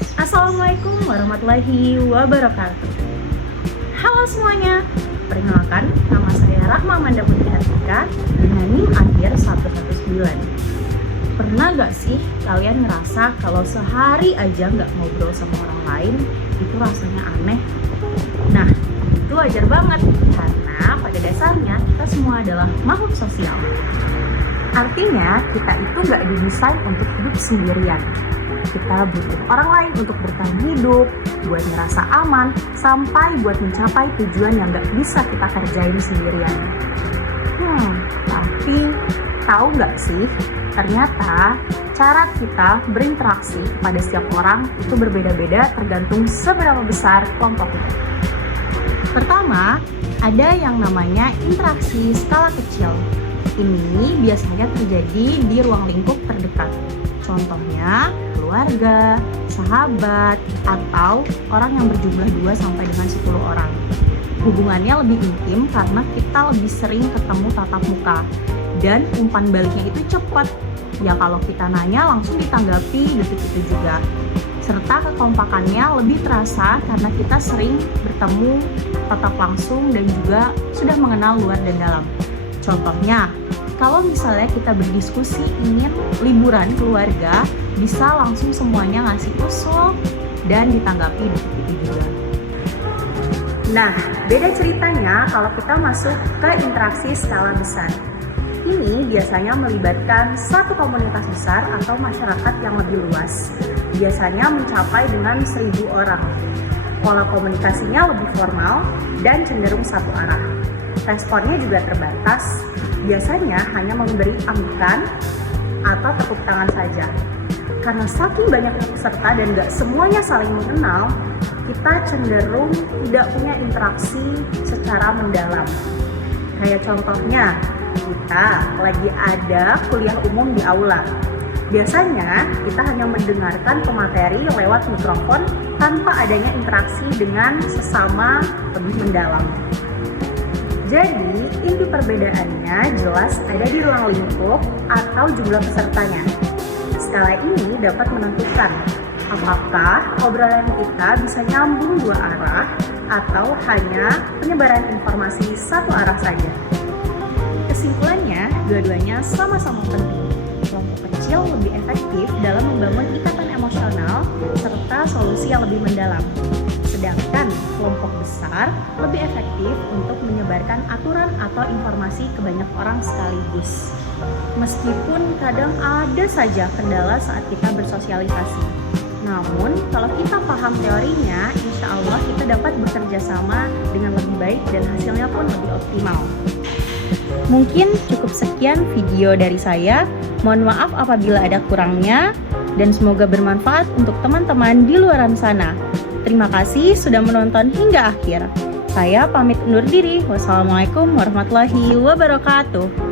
Assalamualaikum warahmatullahi wabarakatuh. Halo semuanya, perkenalkan nama saya Rahma Amanda Putri Atika dengan NIM akhir 119. Pernah gak sih kalian ngerasa kalau sehari aja gak ngobrol sama orang lain itu rasanya aneh? Nah, itu wajar banget karena pada dasarnya kita semua adalah makhluk sosial. Artinya kita itu gak didesain untuk hidup sendirian. Kita butuh orang lain untuk bertahan hidup, buat ngerasa aman, sampai buat mencapai tujuan yang gak bisa kita kerjain sendirian. Tapi tahu gak sih, ternyata cara kita berinteraksi pada setiap orang itu berbeda-beda tergantung seberapa besar kelompoknya. Pertama, ada yang namanya interaksi skala kecil. Ini biasanya terjadi di ruang lingkup terdekat. Contohnya, keluarga, sahabat, atau orang yang berjumlah 2 sampai dengan 10 orang. Hubungannya lebih intim karena kita lebih sering ketemu tatap muka. Dan umpan baliknya itu cepat. Ya kalau kita nanya langsung ditanggapi detik itu juga. Serta kekompakannya lebih terasa karena kita sering bertemu tatap langsung dan juga sudah mengenal luar dan dalam. Contohnya, kalau misalnya kita berdiskusi ingin liburan keluarga, bisa langsung semuanya ngasih usul dan ditanggapi begitu juga. Nah, beda ceritanya kalau kita masuk ke interaksi skala besar. Ini biasanya melibatkan satu komunitas besar atau masyarakat yang lebih luas. Biasanya mencapai dengan 1.000 orang. Pola komunikasinya lebih formal dan cenderung satu arah. Responnya juga terbatas, biasanya hanya memberi anggukan atau tepuk tangan saja. Karena saking banyaknya peserta dan gak semuanya saling mengenal, kita cenderung tidak punya interaksi secara mendalam. Kayak contohnya, kita lagi ada kuliah umum di aula. Biasanya kita hanya mendengarkan pemateri lewat mikrofon tanpa adanya interaksi dengan sesama lebih mendalam. Jadi, inti perbedaannya jelas ada di ruang lingkup atau jumlah pesertanya. Skala ini dapat menentukan apakah obrolan kita bisa nyambung 2 arah atau hanya penyebaran informasi satu arah saja. Kesimpulannya, dua-duanya sama-sama penting. Kelompok kecil lebih efektif dalam membangun ikatan emosional serta solusi yang lebih mendalam. Sedangkan kelompok besar lebih efektif untuk menyebarkan aturan atau informasi ke banyak orang sekaligus. Meskipun kadang ada saja kendala saat kita bersosialisasi. Namun, kalau kita paham teorinya, insya Allah kita dapat bekerja sama dengan lebih baik dan hasilnya pun lebih optimal. Mungkin cukup sekian video dari saya. Mohon maaf apabila ada kurangnya dan semoga bermanfaat untuk teman-teman di luaran sana. Terima kasih sudah menonton hingga akhir. Saya pamit undur diri. Wassalamualaikum warahmatullahi wabarakatuh.